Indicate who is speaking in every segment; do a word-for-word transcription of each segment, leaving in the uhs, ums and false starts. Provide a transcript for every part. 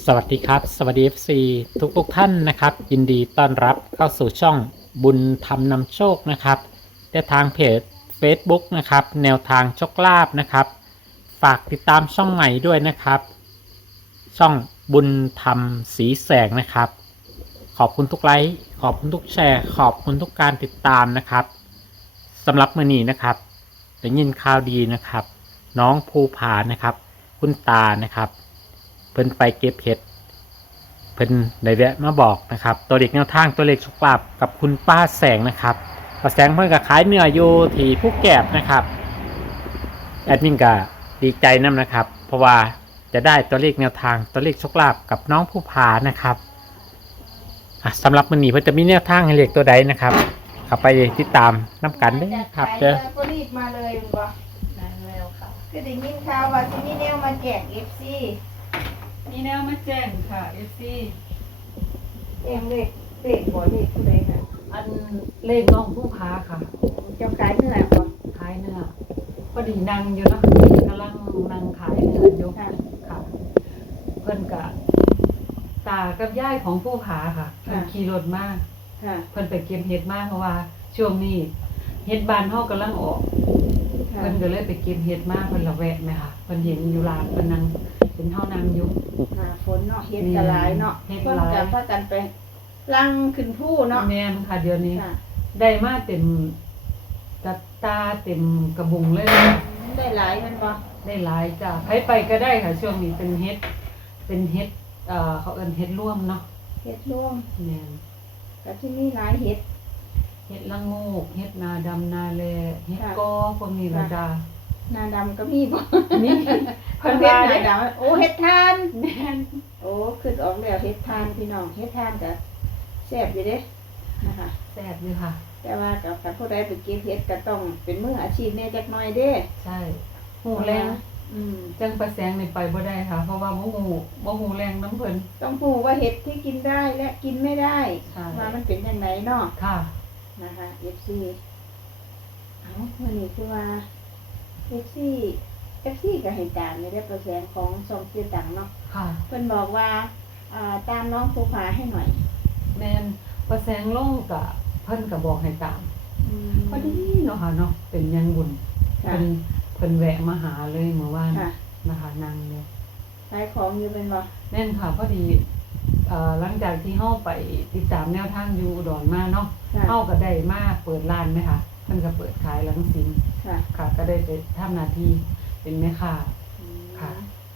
Speaker 1: สวัสดีครับสวัสดี เอฟ ซี ทุกทุกท่านนะครับยินดีต้อนรับเข้าสู่ช่องบุญธรรมนำโชคนะครับและทางเพจ Facebook นะครับแนวทางโชคลาภนะครับฝากติดตามช่องใหม่ด้วยนะครับช่องบุญธรรมสีแสงนะครับขอบคุณทุกไลค์ขอบคุณทุกแชร์ขอบคุณทุกการติดตามนะครับสำหรับมื้อนี้นะครับได้ยินข่าวดีนะครับน้องภูผานะครับคุณตานะครับเพิ่นไปเก็บเห็ดเพิ่นได้แวะมาบอกนะครับตัวเลขแนวทางตัวเลขโชคลาภกับคุณป้าแสงนะครับป้าแสงเพิ่นก็ขายเนื้ออยู่ที่ผู้แก็บนะครับแอดมินก็ดีใจนำนะครับเพราะว่าจะได้ตัวเลขแนวทางตัวเลขโชคลาภกับน้องภูผานะครับสำหรับมื้อนี้เพิ่นจะมีแนวทางให้เลขตัวใดนะครับเข้าไปติดตามน้ำกันได้ครับเด้อ
Speaker 2: ก็รีบมาเลยมึงบ่
Speaker 3: นั่นแล้วค่ะ
Speaker 2: คือได้ยินข่าวว่าที่มีแนวมาแจก เอฟ ซี
Speaker 3: มีแนวมาแจ้งค่ะ เอฟ ซี
Speaker 2: เองเลขเลขบ่เลขผู้ใดค่ะ
Speaker 3: อันเลขน้องผู้พาค่ะ
Speaker 2: เจ้าขายเนื้อบ่
Speaker 3: ขายเนื้อพอดีนั่งอยู่เนาะกำลังนั่งขายเนื้ออยู่
Speaker 2: ค่ะ
Speaker 3: ค่ะ เพิ่นกะตากับยายของผู้พาค่ะเพิ่นขี่รถมา
Speaker 2: ค่ะ
Speaker 3: เพิ่นไปเก็บเห็ดมาเพราะว่าช่วงนี้เห็ดบานเฮากำลังออก
Speaker 2: ค่ะ
Speaker 3: เพิ่นก็เลยไปเก็บเห็ดมาเพิ่นละแวะไหมค่ะเพิ่นเห็นอยู่ร้านเพิ่นนั่งเป็นเฮานั่งอยู่
Speaker 2: หาฝนเนาะเฮ็ดกะหลายเนาะ
Speaker 3: เฮ็ด
Speaker 2: เพิ่น
Speaker 3: หลาย
Speaker 2: ก็พากันไปลังขึ้นผู้เนาะ
Speaker 3: แม่นค่ะเดี๋ยวนี้
Speaker 2: ค่ะ
Speaker 3: ได้มาเต็มกระตาเต็มกระบุงเลย
Speaker 2: ได้หลายแมันบ่
Speaker 3: ได้หลายจ้ะไปไปก็ได้ค่ะช่วงนี้เป็นเฮ็ด เป็นเฮ็ดเอ่อเขาเอิ้นเฮ็ดร่วมเนาะ
Speaker 2: เฮ็ดร่วม
Speaker 3: แม่น
Speaker 2: ก็ที่มีหลายเฮ็ด
Speaker 3: เฮ็ดละโงกเฮ็ดนาดำนาแลเฮ็ด
Speaker 2: ค่ะ
Speaker 3: กอพวกนี้ละจ้ะ
Speaker 2: หน้าดำก็มีบ่
Speaker 3: นี่
Speaker 2: เพิ่
Speaker 3: เพิ่
Speaker 2: น
Speaker 3: น
Speaker 2: เฮ็ด
Speaker 3: ว่า
Speaker 2: หน้า
Speaker 3: เด้
Speaker 2: ดำโอ้เฮ็ดทาน
Speaker 3: แม่น
Speaker 2: โอ้ขึ้นออกแล้วเฮ็ดทานพี่น้องเฮ็ดทานก็แซ่บอยู่เด้นะคะ
Speaker 3: แซ่บอยู่ค่ะ
Speaker 2: แต่ว่ากับคันผู้ใดไปเก็บเฮ็ดก็ต้องเป็นมืออาชีพแน่จักหน่อยเด้
Speaker 3: ใช่หูแรง
Speaker 2: อืม
Speaker 3: จังประแสงนี่ไปบ่ได้ค่ะ เพราะว่าบ่ฮู้บ่ฮู้แรงน้ำเพิ่น
Speaker 2: ต้องรู้ว่าเห็ดที่กินได้และกินไม่ได้
Speaker 3: ใช่
Speaker 2: ว่ามันเป็นยังไงเนาะ
Speaker 3: ค่ะ
Speaker 2: นะคะ เอฟ ซี เอาวันนี้คือว่า เอฟ ซี เอฟ ซี ก็ให้ตามในเรื่องเปอร์เซ็นต์ของทรงเสียตังเนาะ
Speaker 3: ค่ะ
Speaker 2: เพิ่นบอกว่าอ่าตามน้องภูผาให้หน่อย
Speaker 3: แม่นประแสงลงก็เพิ่นก็บอกให้ตาม
Speaker 2: อืม
Speaker 3: พอดีเนาะค่ะเนาะเป็นยังบุญ
Speaker 2: ค่ะ
Speaker 3: เพิ่นเพิ่นแวะมาหาเลยเมื่อวาน
Speaker 2: ค่ะ
Speaker 3: นะคะนางเนี่ย
Speaker 2: ขายของอยู่เป็นบ่
Speaker 3: แน่นค่ะพอดีเอ่อหลังจากที่เฮาไปติดตามแนวทางอยู่อุดรมาเนาะ
Speaker 2: ค่ะ
Speaker 3: เฮาก็ได้มาเปิดร้านไหมคะเพิ่นก็เปิดขายหลังสิน
Speaker 2: ค่ะ
Speaker 3: ค่ะ ก็ได้ไปทำหน้าที่เป็นแม่ค้า
Speaker 2: อืม
Speaker 3: ค่ะ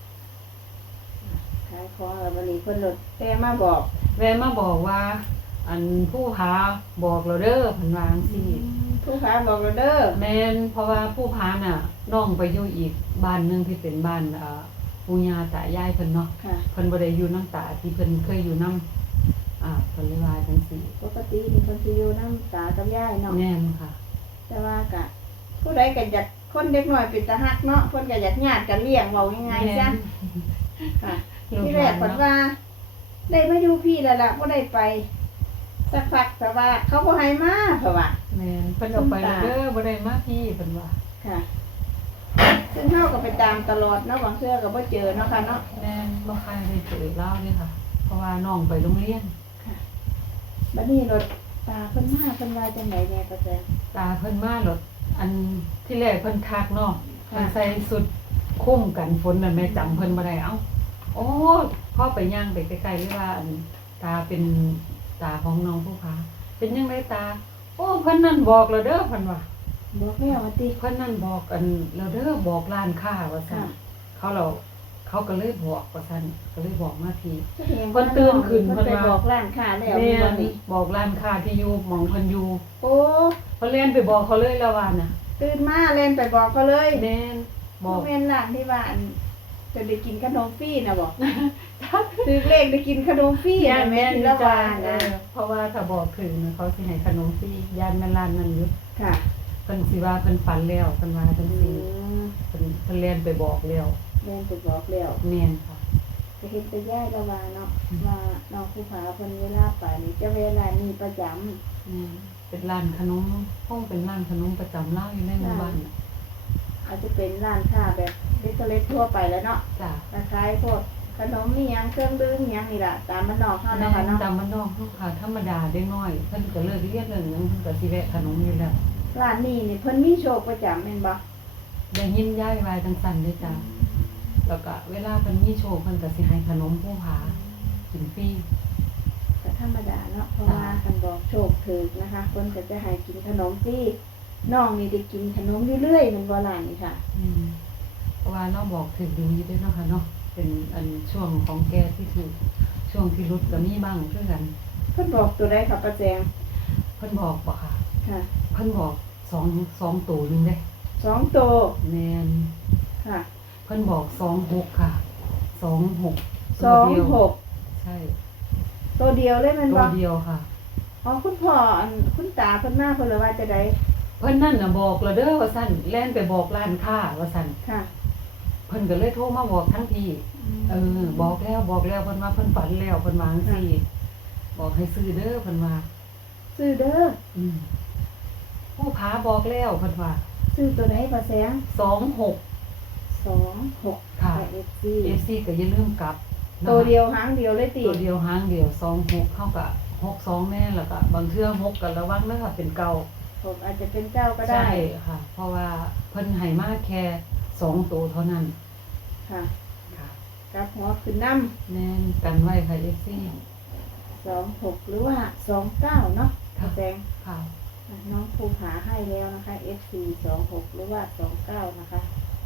Speaker 2: ขายของแล้ววันนี้เพิ่นลดแต่มาบอก
Speaker 3: แวะมาบอกว่า อันผู้หาบอกเราเด้อเพิ่นว่าจังซี่
Speaker 2: ภูผาบอกเราเด้อ
Speaker 3: แม่นเพราะว่าผู้พาน่ะน้องไปอยู่อีกบ้านหนึงที่เป็นบ้านเอ่อปู่ย่าตายายเพิ่นเนาะ
Speaker 2: ค่ะ
Speaker 3: เพิ่นบ่ได้อยู่น้ำตาที่เพิ่นเคยอยู่น้ำอ่าเพิ่นเลยว่าจังซี่
Speaker 2: ปกตินี่เพิ่นสิอยู่น้ำตากับยายเนาะ
Speaker 3: แม่นค่ะ
Speaker 2: แต่ว่ากะผู้ใดก็อยากคนเด็กน้อยเป็นตาฮักเนาะเพิ่นก็อยากญาติกันเลี้ยงเว้าง่ายๆซะค่ะ
Speaker 3: ลูก
Speaker 2: ที่
Speaker 3: ห
Speaker 2: แร
Speaker 3: ลาก น
Speaker 2: เพิ่น
Speaker 3: เนาะ
Speaker 2: ว่า ได้มาอยู่พี่แล้วล่ะบ่ได้ไปสักพักแต่ว่า เขาบ่ให้มาเพราะว่า
Speaker 3: แม่นเพิ่นออกไปแล้วเด้อบ่ได้มาพี่เพิ่นว่า
Speaker 2: ค่ะ ซึ่งเฮาก็ไปตามตลอดเนาะบางเทื่อก็บ่เจอเนาะค่ะเนาะ
Speaker 3: แม่นบ่ค่อยได้เจอเล่าเลยค่ะ เพราะว่าน้องไปโรงเรียน
Speaker 2: ค่ะบัดนี้รถตาเพิ่นมาเพิ่นว่าจังไดแน่ก็แซง
Speaker 3: ตาเพิ่นมาหลดอันที่แรกเพิ่นทักเนาะ
Speaker 2: ค่ะ
Speaker 3: เพิ่นใส่สุดคุ้มกันฝนน่ะแม่จำเพิ่นบ่ได้เอ้าโอ้พ่อไปย่างไปใกล้ๆเลยว่าอันตาเป็นตาของน้องผู้พาเป็นจังไดตา โอ้เพิ่นนั่นบอกแล้วเด้อเพิ่นว่า
Speaker 2: บอกแล้วว่าติ
Speaker 3: เพิ่นนั่นบอกอันแล้วเด้อบอกร้านค้าว่าซั่น
Speaker 2: ค่ะ
Speaker 3: เขาเราเขาก็เลยบอกว่าซั่นก็เลยบอกมาที
Speaker 2: แสดง
Speaker 3: เพิ่นตื่นขึ้น
Speaker 2: เพิ่น
Speaker 3: เพิ่น
Speaker 2: ไป
Speaker 3: ว่า
Speaker 2: บอกร้านค้าแล้ว
Speaker 3: แม่
Speaker 2: บ่
Speaker 3: น
Speaker 2: นี่
Speaker 3: บอกร้านค้าที่อยู่หม่องเพิ่นอยู่
Speaker 2: โอ้
Speaker 3: เพิ่นเล่นไปบอกเขาเลยแล้วว่าน่ะ
Speaker 2: ตื่นมาเล่นไปบอกเขาเลย
Speaker 3: แม่นบบ อ
Speaker 2: อก กแม่นร้านที่ว่าอันจะได้กินขนมฟรีนะบอกซื้อเลขได้กินขนมฟรี
Speaker 3: ย่า
Speaker 2: นะ
Speaker 3: น
Speaker 2: แม่
Speaker 3: แม่น
Speaker 2: ที่ละ
Speaker 3: จ้าว
Speaker 2: าน
Speaker 3: เอ
Speaker 2: นะ
Speaker 3: อเพราะว่าถ้าบอกถึงน่ะเขาสิให้ขนมฟรีย่านแม่นร้านนั้นอยู่
Speaker 2: ค่ะ
Speaker 3: เพิ่นสิว่าเพิ่นฝันแล้วเพิ่นว่าจัง
Speaker 2: อื
Speaker 3: ซี่
Speaker 2: ม
Speaker 3: เพิ่นเพิ่นเล่นไปบอกแล้ว
Speaker 2: แม่นไปบอกแล้ว
Speaker 3: แม่นค่ะ
Speaker 2: จะเห็นไปย่ายละวาเนาะว่าน้องผู้ผาเพิ่นเวลาไปนี่จะเวลานี้ประจำ
Speaker 3: แม่นเป็นร้านขนมห้องเป็นร้านขนมประจำเล่าอยู่ในหมู่บ้านน่ะ
Speaker 2: อาจจะเป็นร้านค้าแบบเล็กๆทั่วไปแล้วเนาะ
Speaker 3: จ้ะ
Speaker 2: คล้ายๆพวกขขนมมีหยังเครื่องดื่มหยังนี่ล่ะตามมันนอกเฮา
Speaker 3: แม่
Speaker 2: เนาะค่ะเนาะ
Speaker 3: ตามมันนอกเนาะค่ะธรรมดาเด็กน้อยเพิ่นก็เลิกเรียนเรื่องหนึงเพิ่นก็สิแวะขนมอยู่แล้ว
Speaker 2: ร้านนี้นี่เพิ่นมีโชคประจำแม่นบ่
Speaker 3: ได้ยินยายว่าจังซั่นเด้อจ้ะแล้วก็เวลาเพิ่นมีโชคเพิ่นก็สิให้ขนมผู้ผากินฟรี
Speaker 2: ก็ธรรมดาเนาะเพราะว่าคันบอกโชคถูกนะคะเพิ่นก็จะให้กินขนมฟรีน้องนี่ได้กินขนมเรื่อยๆแมันบ่ร้านนี่ค่ะ
Speaker 3: อืมเพราะว่าเราบอกถึงดูอยู่ด้วยเนาะค่ะเนาะเป็นอันช่วงของแกที่ถูกช่วงที่รุดก็มีบ้างคือกัน
Speaker 2: เพิ่นบอกตัวใดค่ะป้าแจง
Speaker 3: เพิ่นบอกบ่ค่ะ
Speaker 2: ค่ะ
Speaker 3: เพิ่นบอกสองสองตัวหนึงเด้
Speaker 2: สองตัว
Speaker 3: แม่น
Speaker 2: ค่ะ
Speaker 3: เพิ่นบอกสองหกค่ะสองหก
Speaker 2: สองหก
Speaker 3: ใช่
Speaker 2: ตัวเดียวเลยแมัน
Speaker 3: ตั
Speaker 2: บ่
Speaker 3: วเดียวค่ะ
Speaker 2: อ๋อคุณพ่ออันคุณตาเพิ่นมาเพิ่นเลยว่าจะได้
Speaker 3: เพิ่นนั่นน่ะบอกแล้วเด้อว่าซั่นแล่นไปบอกร้านค้าว่าซั่น
Speaker 2: ค่ะ
Speaker 3: เพิ่นก็เลยโทรมาบอกทั้งทีเออบอกแล้วบอกแล้วเพิ่นว่าเพิ่นฝันแล้วเพิ่นว่าจังซี่บอกให้ซื้อเด้อเพิ่นว่า
Speaker 2: ซื้อเด้อ
Speaker 3: อืมผู้ค้าบอกแล้วเพิ่นว่า
Speaker 2: ซื้อตัวใดป้าแสง
Speaker 3: สองหก
Speaker 2: สองหก
Speaker 3: ค่ะ
Speaker 2: เอฟซี
Speaker 3: เอฟซีก็อย่าลืมกลับนะคะ
Speaker 2: ตัวเดียวหางเดียวเลยติ
Speaker 3: ตัวเดียวหางเดียวสองหกเข้ากับหกสองแน่แล้วก็บางเทื่อหกกันระวังเด้อค่ะเป็นเก่า
Speaker 2: ผมอาจจะเป็นเจ้าก็ได้
Speaker 3: ใช่ค่ะ เพราะว่าเพิ่นให้มาแค่สองตัวเท่านั้น
Speaker 2: ค่ะ
Speaker 3: ค่ะ
Speaker 2: กลับหัวขึ้นน้
Speaker 3: แน่นกันไว้ค่ะเอฟซี
Speaker 2: ำสองหกหรือว่าสองเก้าเนาะป้าแสง
Speaker 3: ค่ะ
Speaker 2: อ่ะน้องภูผาให้แล้วนะคะ เอฟ ซี สองหกหรือว่าสองเก้านะคะ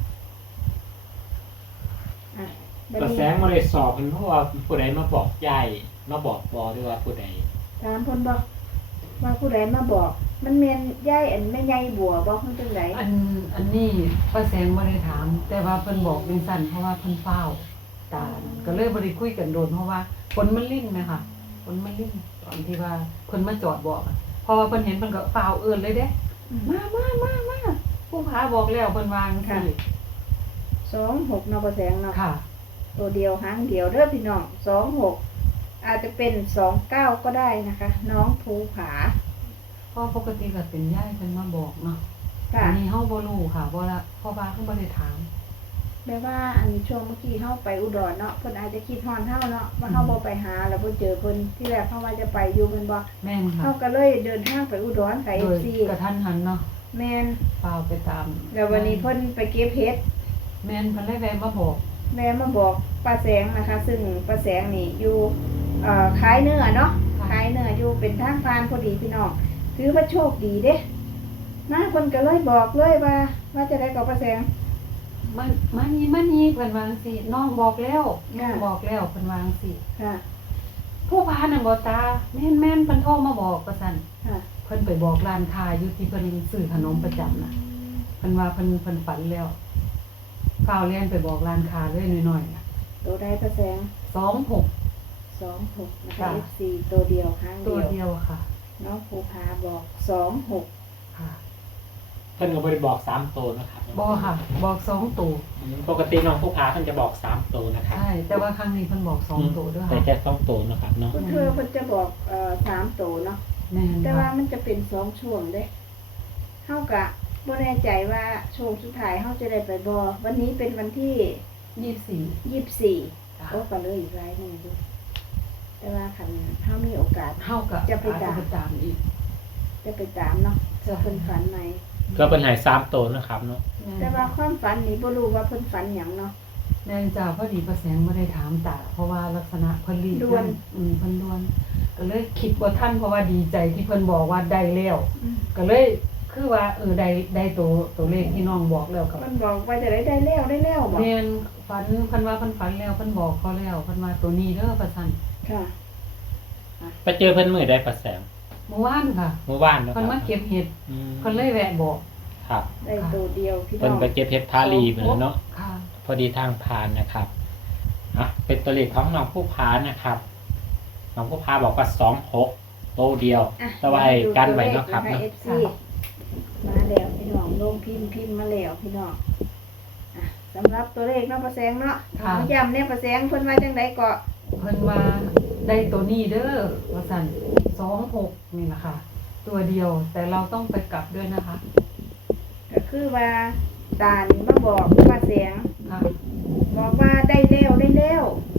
Speaker 2: อ่ะบัด
Speaker 1: กระ
Speaker 2: นี้
Speaker 1: แสมาเลยสอบเพิ่นเพราะว่าผู้ใดมาบอกยายมาบอกบอด้วยว่าผู้ใด
Speaker 2: ถามเพิ่นบอกว่าผู้ใดมาบอก มันแม่นยายอันแม่ใหญ่บัวบอกมันจังได
Speaker 3: อันอันนี้ป้าแสงบ่ได้ถาม แต่ว่าเพิ่นบอกเป็นสั้นเพราะว่าเพิ่นเฝ้าตาก็เลยบ่ได้คุยกันโดนเพราะว่าฝนมันลิ่นไหมค่ะฝนมันลิ่นตอนที่ว่าเพิ่นมาจอดบอกอะพอเพิ่นเห็นเพิ่นก็เฝ้าเอิ้นเลยเด้
Speaker 2: อืม
Speaker 3: มามามามาผู้พาบอกแล้วเพิ่นวาจัง
Speaker 2: ค่ะ
Speaker 3: ซี่
Speaker 2: สองหกเนาะป้าแสงเนาะ
Speaker 3: ค่ะ
Speaker 2: ตัวเดียวหางเดียวเด้อพี่น้องสองหกอาจจะเป็นสองเก้าก็ได้นะคะ น้องภูผา
Speaker 3: เพราะปกติก็เป็นยายเพิ่นมาบอกเนาะ
Speaker 2: ค่ะ
Speaker 3: อันนี้เฮาบ่รู้ค่ะบ่ละเพราะว่าเฮาบ่ได้ถาม
Speaker 2: แม้ว่าอันช่วงเมื่อกี้เฮาไปอุดรเนาะเพิ่นอาจจะคิดฮอนเฮาเนาะว่าเฮาบ่ไปหาแล้วบ่เจอเพิ่นที่แรกเฮาว่าจะไปอยู่เพิ่นบ่
Speaker 3: แม่นค่ะ
Speaker 2: เฮาก็เลยเดินทางไปอุดรค่ะ
Speaker 3: โด
Speaker 2: เอย ฟ ซี
Speaker 3: กระทันหันเนาะ
Speaker 2: แม่น
Speaker 3: เฝ้าไปตาม
Speaker 2: แล้ววันนี้เพิ่นไปเก็บเห็ด
Speaker 3: แม่นเพิ่นเลยแวะมาบอก
Speaker 2: แม่มาบอกป้าแสงนะคะ ซึ่งป้าแสงนี่อยู่เอ่อขายเนื้อเนาะขายเนื้ออยู่เป็นทางผ่านพอดีพี่น้องถือว่าโชคดีเด้นะเพิ่นก็เลยบอกเลยว่า ว่าจะได้กับป้าแสง
Speaker 3: มันมานี่มานี่เพิ่นวาจังซี่น้องบอกแล้วน้อง
Speaker 2: ค่ะ
Speaker 3: บอกแล้วเพิ่นวาจังซี่
Speaker 2: ค่ะ
Speaker 3: ผู้พานั่นบ่ตาแม่นแม่นเพิ่นโทรมาบอกว่าซั่น
Speaker 2: ค่ะ
Speaker 3: เพิ่นไปบอกร้านค้าอยู่ที่เพิ่นซื้อขนมประจำน่ะเพิ่นว่าเพิ่นเพิ่นฝันแล้วฟ้าวเรียนไปบอกร้านค้าเลยน้อยๆน่ะ
Speaker 2: ตัวได้ป้าแสง
Speaker 3: สองหก
Speaker 2: สองหกนะคะ
Speaker 3: ค่ะ
Speaker 2: เอฟซีตัวเดียวครั้ง
Speaker 3: ตัว
Speaker 2: เดียว
Speaker 3: เดียวค่ะ
Speaker 2: น้องภูผาบอกสองหก
Speaker 3: ค่ะ
Speaker 1: เพิ่นก็บ่ได้บอกสามตัวนะครับ
Speaker 3: บ่ค่ะ บอกสองตัว
Speaker 1: ปกติน้องผู้พาเพิ่นจะบอกสามตัวนะครับ
Speaker 3: ใช่แต่ว่าครั้งนี้เพิ่นบอกสองตัวด้วย
Speaker 1: แต่
Speaker 3: ค่ะ
Speaker 1: แค่สองตัวนะครับเนาะ
Speaker 2: คุณเธอเพิ่นจะบอกเอ่อสามตัวเนาะ
Speaker 3: แม่น
Speaker 2: แต่
Speaker 3: ค่ะ
Speaker 2: ว่ามันจะเป็นสองช่วงเด้เฮากะบ่แน่ใจว่าช่วงสุดท้ายเฮาจะได้ไปบ่วันนี้เป็นวันที่
Speaker 3: ยี่สิบสี่
Speaker 2: ยี่สิบสี่
Speaker 3: จ้ะ
Speaker 2: ก็ก็เลยอีกหลายมื้ออยู่แต่ว่าคันเฮามีโอกาส
Speaker 3: เฮากับ
Speaker 2: จะไปตาม
Speaker 3: ไปตามอีก
Speaker 2: จะไปตามเนาะ
Speaker 3: จะ
Speaker 2: เพิ่นฝันไหม
Speaker 1: ก็เป็นหายสามตัวนะครับเนาะ
Speaker 2: แต่ว่าความฝันนี่บ่รู้ว่าเพิ่นฝันหยังเนาะ
Speaker 3: แม่นจ้าพอดีประแสงบ่ได้ถามตาเพราะว่าลักษณะเพิ่นรีบ
Speaker 2: ด่วน
Speaker 3: อืมเพิ่นด่วน ก็เลยคิดว่าท่านเพราะว่าดีใจที่เพิ่นบอกว่าได้แล้ว
Speaker 2: อืม
Speaker 3: ก็เลยคือว่าเออได้ได้ตัวตัวเลขที่น้องบอกแล้วกับ
Speaker 2: เพิ่นบอกว่าจะได้ได้แล้วได้แล้วบ่
Speaker 3: แม่นฝันเพิ่นว่าเพิ่นฝันแล้วเพิ่นบอกเขาแล้วเพิ่นว่าตัวนี้เด้อประสัน
Speaker 2: ค่ะ
Speaker 1: ไปเจอเพิ่นมื้อได้ประแสง
Speaker 3: เมื่อวานค่ะ
Speaker 1: เมื่อวานเนาะค
Speaker 3: เพิ่น
Speaker 1: รับ
Speaker 3: มาเก็บเห็ด
Speaker 1: อืม
Speaker 3: เพิ่นเลยแวะบอก
Speaker 1: ครับ
Speaker 2: ได้ตัวเดียวพี่น้
Speaker 1: เพิ่น
Speaker 2: อง
Speaker 1: ไปเก็บเพชรพาลีเหมือนเนาะ
Speaker 3: ค่ะ
Speaker 1: พอดีทางผ่านนะครับอ่ะเป็นตัวเลขของน้องผู้พานะครับน้องผู้พาบอกว่าสองหกโตวเดียว
Speaker 2: อ่ะ
Speaker 1: แต่ว่าให้กันไว้เนาะครับ
Speaker 2: ดูตัว
Speaker 1: เนาะ
Speaker 2: เลขนะคะ เอฟ ซี มาแล้วพี่น้องลงพิมพ์พิมพ์มาแล้วพี่น้องอ่ะสำหรับตัวเลขเนาะประแสงเนาะ
Speaker 3: ค่ะ
Speaker 2: เอาย้ำเนี่ยประแสงเพิ่นว่าจังไดก็
Speaker 3: เพิ่นว่าได้ตัวนี้เด้อว่าซั่นสองหกนี่ล่ะค่ะ ตัวเดียวแต่เราต้องไปกลับด้วยนะคะ
Speaker 2: ก็คือว่าตานี่มาบอกประแสง
Speaker 3: ค่ะ
Speaker 2: บอกว่าได้แล้วได้แล้ว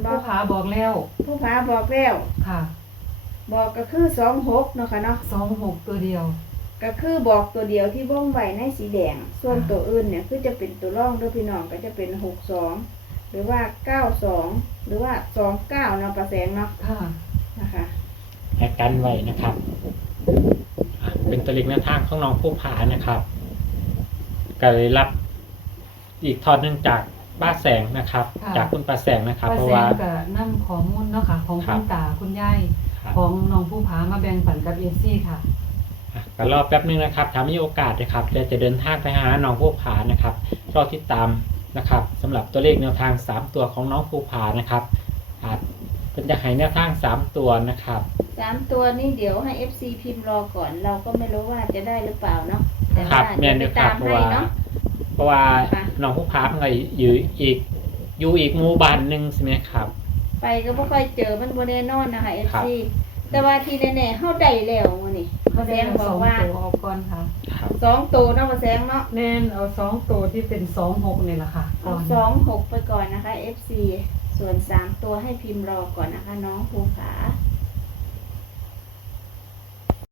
Speaker 3: ผู้ผาบอกแล้ว
Speaker 2: ผู้พาบอกแล้ว
Speaker 3: ค่ะ
Speaker 2: บอกก็คือสองหกเนาะค่ะเนาะ
Speaker 3: สองหกตัวเดียว
Speaker 2: ก็คือบอกตัวเดียวที่วงไว้ในสีแดง ส่วนตัวอื่นเนี่ยคือจะเป็นตัวร่องด้วยพี่น้องก็จะเป็นหกสองหรือว่าเก้าสองหรือว่าสองเก้าเนาะประแสงเนาะ
Speaker 3: ค่ะ
Speaker 2: นะคะ
Speaker 1: แอดกันไว้นะครับอ่ะเป็นตัวเลขแนวทางของน้องผู้ผานะครับก็เลยรับอีกทอดหนึงจากป้าแสงนะครับ
Speaker 3: ค่ะ
Speaker 1: จากคุณป้าแสงนะครับ
Speaker 3: ป้า
Speaker 1: เพราะ
Speaker 3: แซ
Speaker 1: ว่า
Speaker 3: งกับนำข้อมูลเนาะค่ะ ของ
Speaker 1: ครั
Speaker 3: คุ
Speaker 1: บ
Speaker 3: ณตาคุณยาย
Speaker 1: ครับ
Speaker 3: ของน้องผู้ผามาแบ่งปันกับเอซี่ค่ะ
Speaker 1: อ่ะก็รอแป๊บนึงนะครับถ้ามีโอกาสนะครับเดี๋ยวจะเดินทางไปหาน้องผู้ผานะครับรอติดตามนะครับสำหรับตัวเลขแนวทางสามตัวของน้องผู้ผานะครับอาจเป็นจะให้แนวทางสามตัวนะครับ
Speaker 2: สามตัวนี่เดี๋ยวให้ เอฟ ซี พิมพ์รอก่อน เราก็ไม่รู้ว่าจะได้หรือเปล่าเนาะแต่
Speaker 1: ครับ
Speaker 2: ว่า
Speaker 1: แม่
Speaker 2: เดี๋ย
Speaker 1: น
Speaker 2: ว
Speaker 1: อ
Speaker 2: ไป
Speaker 1: ยู่ครั
Speaker 2: ตา
Speaker 1: บ
Speaker 2: ม
Speaker 1: เพราะว่า
Speaker 2: ให้เนาะ
Speaker 1: เพราะว่า
Speaker 2: ค่ะ
Speaker 1: น้องผู้ผาเพิ่งก็อยู่อีกอยู่อีกหมู่บ้านหนึ่งใช่ไหมครับ
Speaker 2: ไปก็บ่ค่อยเจอมันบ่แน่นอนนะคะ เอฟ
Speaker 1: ครับ
Speaker 2: ซี แต่ว่าที่แน่ๆเฮาได้แล้วมื้อนี้
Speaker 3: เขา
Speaker 2: ประแส
Speaker 3: ได้
Speaker 2: ง
Speaker 3: เอา
Speaker 2: บอ
Speaker 3: สอก ง
Speaker 2: ว่า
Speaker 3: ตัวออกก่อนค่ะ
Speaker 1: ครับ
Speaker 2: สองตัวเนาะประแสงเนาะ
Speaker 3: แน่นเอาสองตัวที่เป็นสองหกนี่แหละค่ะ
Speaker 2: เอา
Speaker 3: ก่อน
Speaker 2: สองหกไปก่อนนะคะ เอฟ ซี ส่วนสามตัวให้พิมพ์รอก่อนนะคะ น้องภูผา